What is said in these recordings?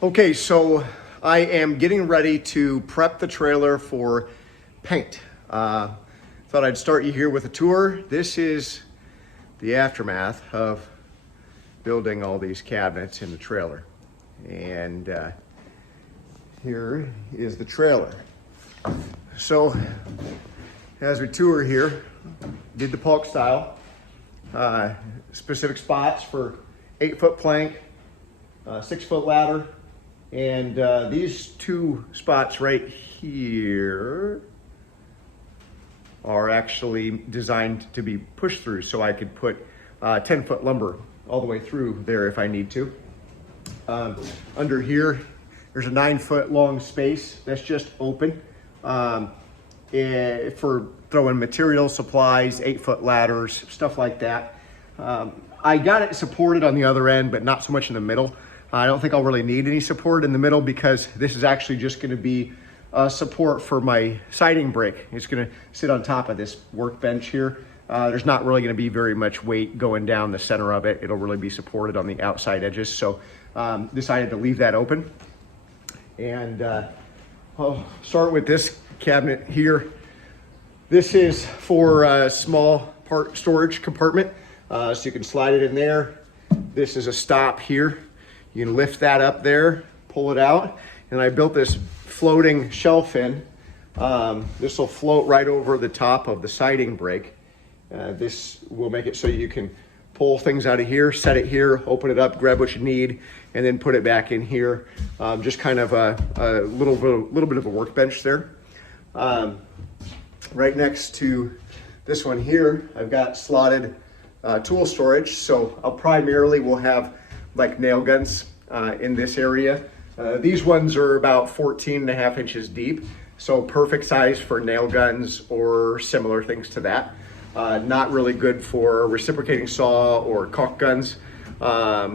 Okay, so I am getting ready to prep the trailer for paint. Thought I'd start you here with a tour. This is the aftermath of building all these cabinets in the trailer. And here is the trailer. So as we tour here, did the Paulk style, specific spots for 8-foot plank, 6-foot ladder, and these two spots right here are actually designed to be pushed through, so I could put 10-foot lumber all the way through there if I need to. Under here, there's a 9-foot long space that's just open for throwing material supplies, 8-foot ladders, stuff like that. I got it supported on the other end, but not so much in the middle. I don't think I'll really need any support in the middle because this is actually just going to be support for my siding brake. It's going to sit on top of this workbench here. There's not really going to be very much weight going down the center of it. It'll really be supported on the outside edges. So decided to leave that open. And I'll start with this cabinet here. This is for a small part storage compartment. So you can slide it in there. This is a stop here. You can lift that up there, pull it out. And I built this floating shelf in. This will float right over the top of the siding brake. This will make it so you can pull things out of here, set it here, open it up, grab what you need, and then put it back in here. Just kind of a little bit of a workbench there. Right next to this one here, I've got slotted tool storage. So I'll primarily will have like nail guns in this area. These ones are about 14.5 inches deep. So perfect size for nail guns or similar things to that. Not really good for reciprocating saw or caulk guns,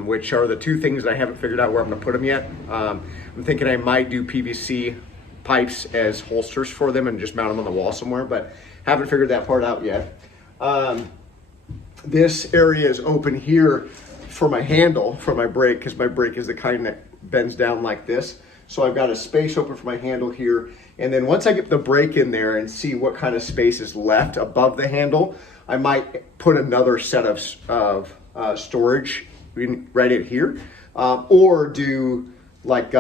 which are the two things that I haven't figured out where I'm gonna put them yet. I'm thinking I might do PVC pipes as holsters for them and just mount them on the wall somewhere, but haven't figured that part out yet. This area is open here for my handle for my brake, because my brake is the kind that bends down like this. So I've got a space open for my handle here. And then once I get the brake in there and see what kind of space is left above the handle, I might put another set of storage right in here, or do like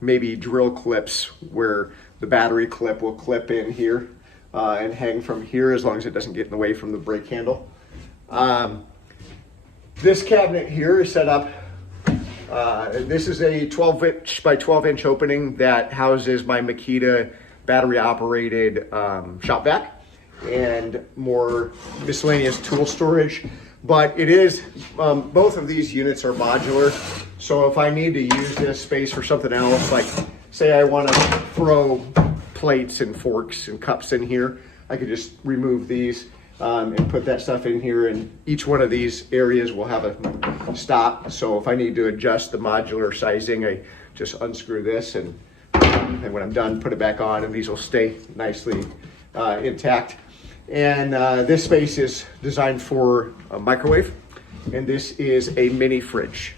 maybe drill clips where the battery clip will clip in here and hang from here, as long as it doesn't get in the way from the brake handle. This cabinet here is set up. This is a 12-inch by 12-inch opening that houses my Makita battery-operated shop vac and more miscellaneous tool storage. But it is, both of these units are modular. So if I need to use this space for something else, like say I want to throw plates and forks and cups in here, I could just remove these and put that stuff in here, and each one of these areas will have a stop. So if I need to adjust the modular sizing, I just unscrew this and when I'm done, put it back on, and these will stay nicely intact. And this space is designed for a microwave, and this is a mini fridge.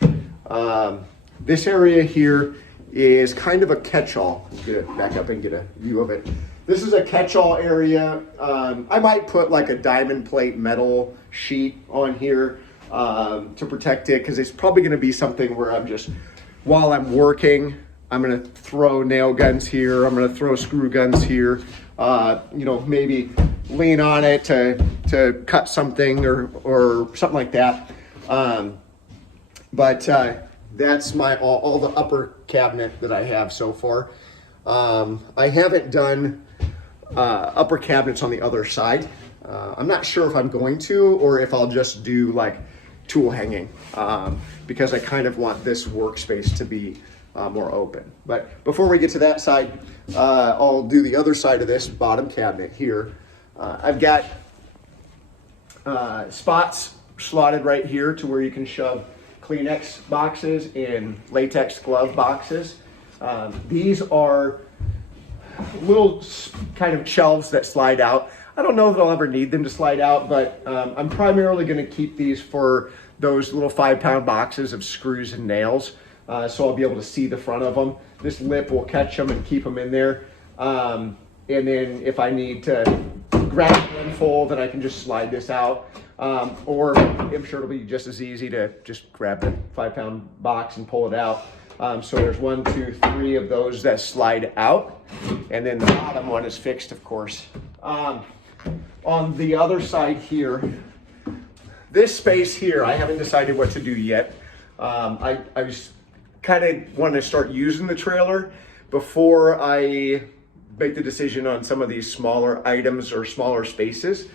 This area here is kind of a catch-all. I'm gonna back up and get a view of it. This is a catch-all area. I might put like a diamond plate metal sheet on here to protect it, because it's probably gonna be something where I'm just, while I'm working, I'm gonna throw nail guns here, I'm gonna throw screw guns here, you know, maybe lean on it to cut something or something like that. But that's my all the upper cabinet that I have so far. I haven't done upper cabinets on the other side. I'm not sure if I'm going to, or if I'll just do like tool hanging, because I kind of want this workspace to be more open. But before we get to that side, I'll do the other side of this bottom cabinet here. I've got spots slotted right here to where you can shove Kleenex boxes and latex glove boxes. These are little kind of shelves that slide out. I don't know that I'll ever need them to slide out, but I'm primarily going to keep these for those little 5-pound boxes of screws and nails. so I'll be able to see the front of them. This lip will catch them and keep them in there. And then if I need to grab one full, then I can just slide this out. Or I'm sure it'll be just as easy to just grab the 5-pound box and pull it out. So there's 1, 2, 3 of those that slide out, and then the bottom one is fixed, of course. On the other side here, this space here, I haven't decided what to do yet. I was kind of wanting to start using the trailer before I make the decision on some of these smaller items or smaller spaces.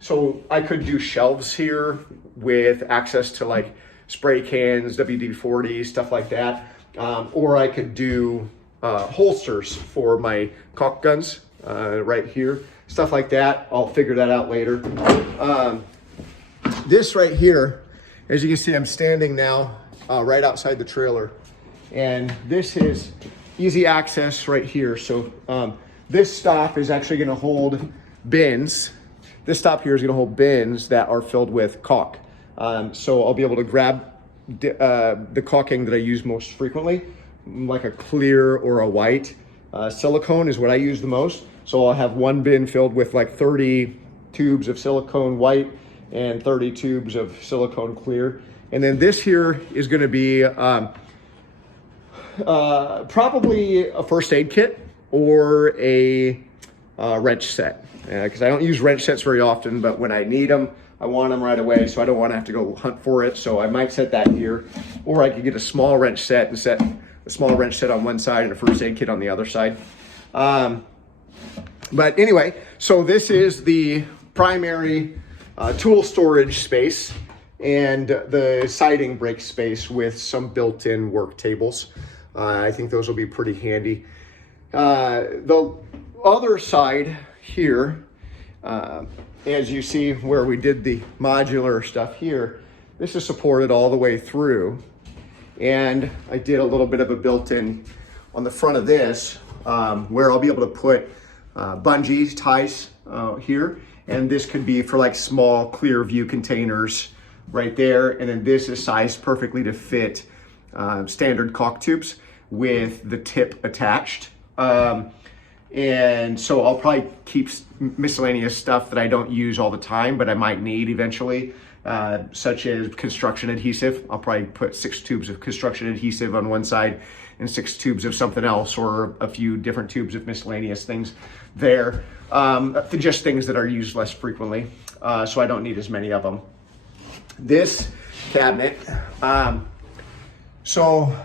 So I could do shelves here with access to like spray cans, WD-40, stuff like that. Or I could do holsters for my caulk guns right here, stuff like that. I'll figure that out later. This right here, as you can see, I'm standing now right outside the trailer, and this is easy access right here. So this stop is actually going to hold bins. This stop here is going to hold bins that are filled with caulk. So I'll be able to grab the caulking that I use most frequently, like a clear or a white. Silicone is what I use the most. So I'll have one bin filled with like 30 tubes of silicone white and 30 tubes of silicone clear. And then this here is going to be probably a first aid kit or a wrench set. Because I don't use wrench sets very often, but when I need them, I want them right away, so I don't want to have to go hunt for it. So I might set that here, or I could get a small wrench set and set a small wrench set on one side and a first aid kit on the other side. But anyway, so this is the primary tool storage space and the siding break space with some built-in work tables. I think those will be pretty handy. The other side here, as you see where we did the modular stuff here, this is supported all the way through. And I did a little bit of a built-in on the front of this where I'll be able to put bungee ties here. And this could be for like small clear view containers right there. And then this is sized perfectly to fit standard caulk tubes with the tip attached. And so I'll probably keep miscellaneous stuff that I don't use all the time, but I might need eventually, such as construction adhesive. I'll probably put 6 tubes of construction adhesive on one side and 6 tubes of something else, or a few different tubes of miscellaneous things there. Just things that are used less frequently, so I don't need as many of them. This cabinet, so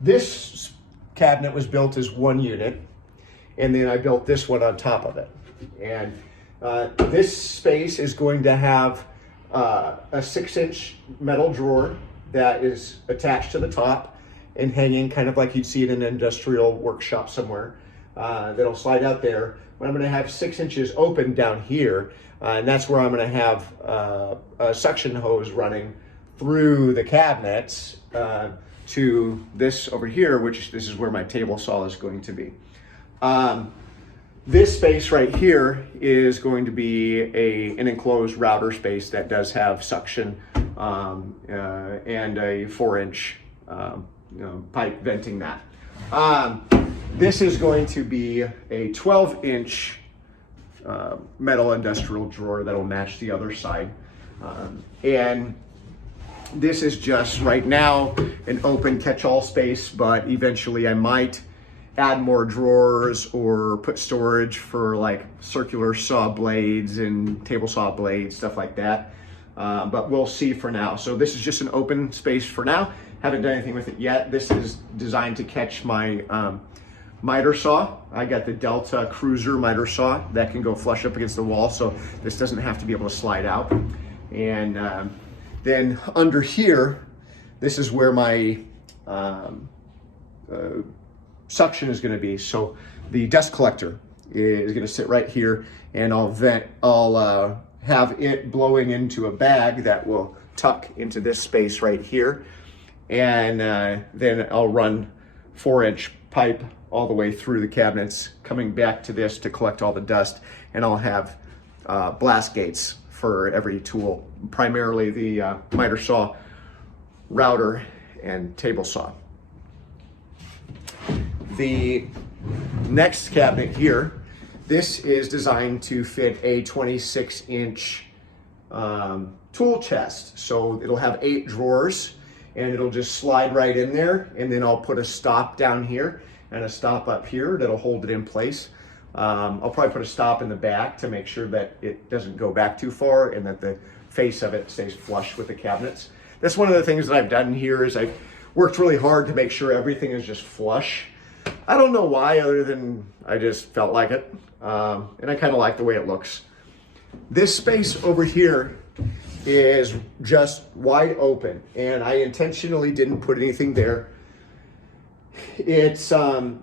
this cabinet was built as one unit, and then I built this one on top of it. And this space is going to have a 6-inch metal drawer that is attached to the top and hanging kind of like you'd see in an industrial workshop somewhere. That'll slide out there. But I'm going to have 6 inches open down here, and that's where I'm going to have a suction hose running through the cabinets to this over here, which this is where my table saw is going to be. This space right here is going to be an enclosed router space that does have suction and a 4-inch pipe venting that. This is going to be a 12-inch metal industrial drawer that'll match the other side. And this is just right now an open catch-all space, but eventually I might add more drawers or put storage for like circular saw blades and table saw blades, stuff like that. But we'll see for now. So this is just an open space for now. Haven't done anything with it yet. This is designed to catch my miter saw. I got the Delta Cruiser miter saw that can go flush up against the wall, so this doesn't have to be able to slide out. And then under here, this is where my suction is going to be. So the dust collector is going to sit right here, and I'll have it blowing into a bag that will tuck into this space right here. And then I'll run 4-inch pipe all the way through the cabinets, coming back to this to collect all the dust. And I'll have blast gates for every tool, primarily the miter saw, router, and table saw. The next cabinet here, this is designed to fit a 26-inch tool chest. So it'll have 8 drawers and it'll just slide right in there. And then I'll put a stop down here and a stop up here that'll hold it in place. I'll probably put a stop in the back to make sure that it doesn't go back too far and that the face of it stays flush with the cabinets. That's one of the things that I've done here is I've worked really hard to make sure everything is just flush. I don't know why, other than I just felt like it. And I kind of like the way it looks. This space over here is just wide open, and I intentionally didn't put anything there. It's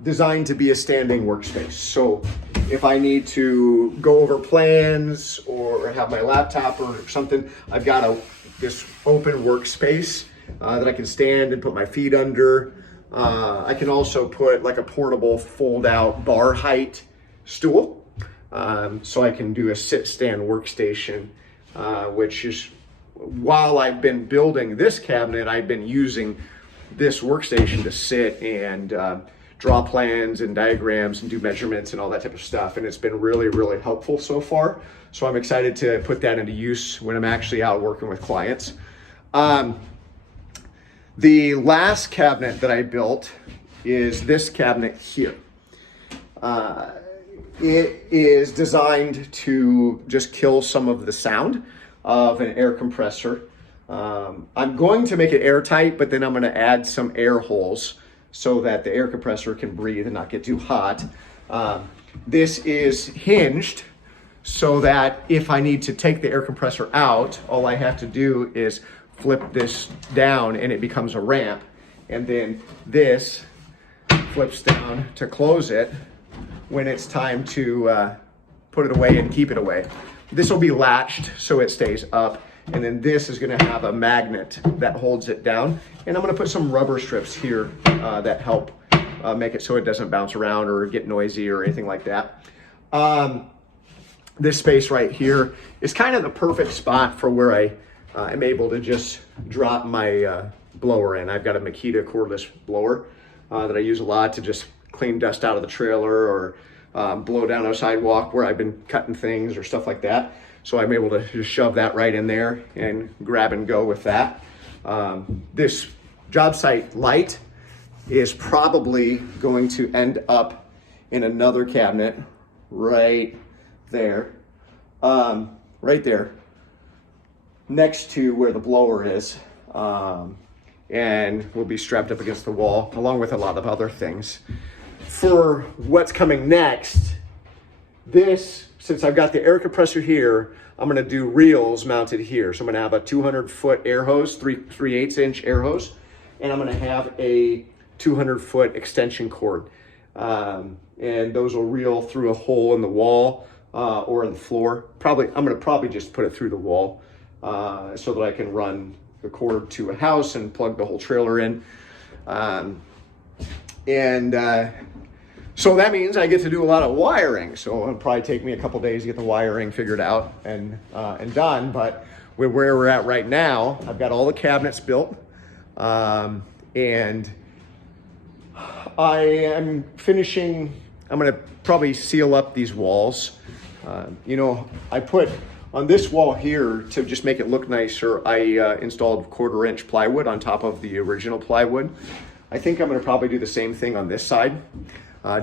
designed to be a standing workspace. So if I need to go over plans or have my laptop or something, I've got this open workspace that I can stand and put my feet under. I can also put like a portable fold-out bar height stool. So I can do a sit-stand workstation, which is, while I've been building this cabinet, I've been using this workstation to sit and draw plans and diagrams and do measurements and all that type of stuff. And it's been really, really helpful so far. So I'm excited to put that into use when I'm actually out working with clients. The last cabinet that I built is this cabinet here. It is designed to just kill some of the sound of an air compressor. I'm going to make it airtight, but then I'm going to add some air holes so that the air compressor can breathe and not get too hot. This is hinged so that if I need to take the air compressor out, all I have to do is flip this down and it becomes a ramp. And then this flips down to close it when it's time to put it away and keep it away. This will be latched so it stays up. And then this is gonna have a magnet that holds it down. And I'm gonna put some rubber strips here that help make it so it doesn't bounce around or get noisy or anything like that. This space right here is kind of the perfect spot for where I am able to just drop my blower in. I've got a Makita cordless blower that I use a lot to just clean dust out of the trailer or blow down a sidewalk where I've been cutting things or stuff like that. So I'm able to just shove that right in there and grab and go with that. This job site light is probably going to end up in another cabinet right there, next to where the blower is. And will be strapped up against the wall along with a lot of other things. For what's coming next, since I've got the air compressor here, I'm gonna do reels mounted here. So I'm gonna have a 200-foot air hose, 3/8-inch air hose, and I'm gonna have a 200-foot extension cord. And those will reel through a hole in the wall or in the floor. I'm gonna probably just put it through the wall so that I can run the cord to a house and plug the whole trailer in. So that means I get to do a lot of wiring. So it'll probably take me a couple days to get the wiring figured out and done. But with where we're at right now, I've got all the cabinets built. And I am finishing, I'm gonna probably seal up these walls. I put on this wall here, to just make it look nicer, I installed 1/4-inch plywood on top of the original plywood. I think I'm gonna probably do the same thing on this side,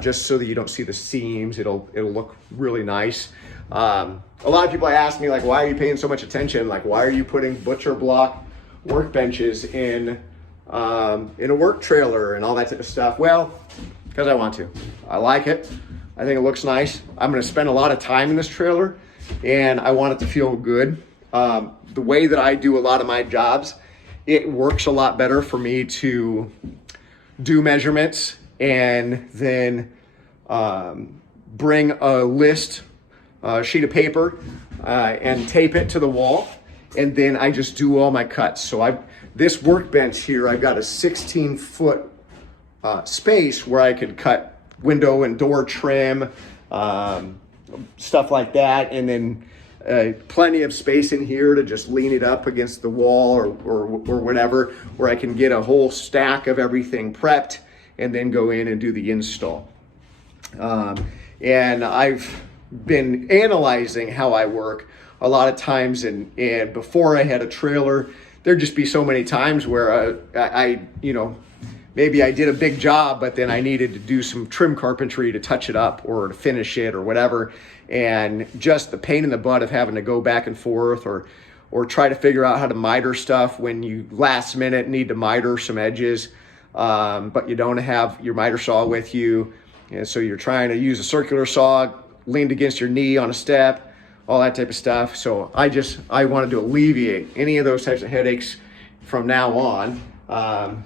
just so that you don't see the seams. It'll look really nice. A lot of people ask me, like, why are you paying so much attention? Like, why are you putting butcher block workbenches in a work trailer and all that type of stuff? Well, because I want to. I like it. I think it looks nice. I'm gonna spend a lot of time in this trailer, and I want it to feel good. The way that I do a lot of my jobs, it works a lot better for me to do measurements and then bring a sheet of paper and tape it to the wall, and then I just do all my cuts. So this workbench here, I've got a 16-foot space where I could cut window and door trim, stuff like that, and then plenty of space in here to just lean it up against the wall or whatever, where I can get a whole stack of everything prepped and then go in and do the install. And I've been analyzing how I work a lot of times, and before I had a trailer, there'd just be so many times where I maybe I did a big job, but then I needed to do some trim carpentry to touch it up or to finish it or whatever. And just the pain in the butt of having to go back and forth or try to figure out how to miter stuff when you last minute need to miter some edges, but you don't have your miter saw with you. And so you're trying to use a circular saw leaned against your knee on a step, all that type of stuff. So I wanted to alleviate any of those types of headaches from now on.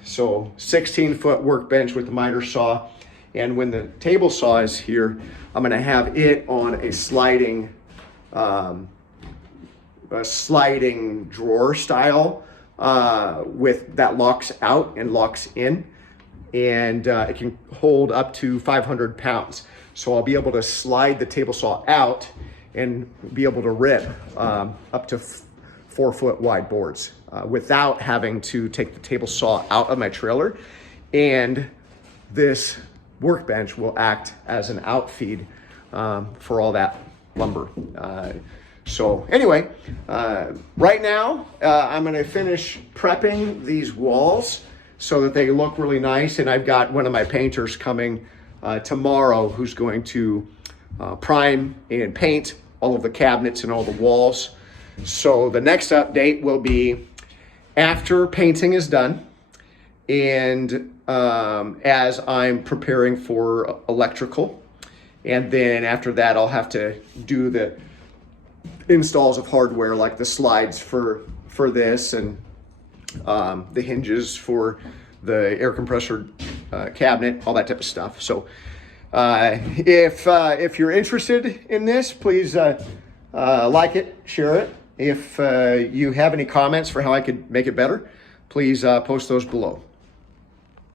So 16-foot workbench with the miter saw. And when the table saw is here, I'm going to have it on a sliding drawer style with that locks out and locks in, and it can hold up to 500 pounds. So I'll be able to slide the table saw out and be able to rip up to 4-foot wide boards without having to take the table saw out of my trailer. And this workbench will act as an outfeed for all that lumber. So anyway, right now I'm going to finish prepping these walls so that they look really nice. And I've got one of my painters coming tomorrow who's going to prime and paint all of the cabinets and all the walls. So the next update will be after painting is done, and as I'm preparing for electrical. And then after that, I'll have to do the installs of hardware, like the slides for this, and the hinges for the air compressor cabinet, all that type of stuff. So if you're interested in this, please like it, share it. If you have any comments for how I could make it better, please post those below.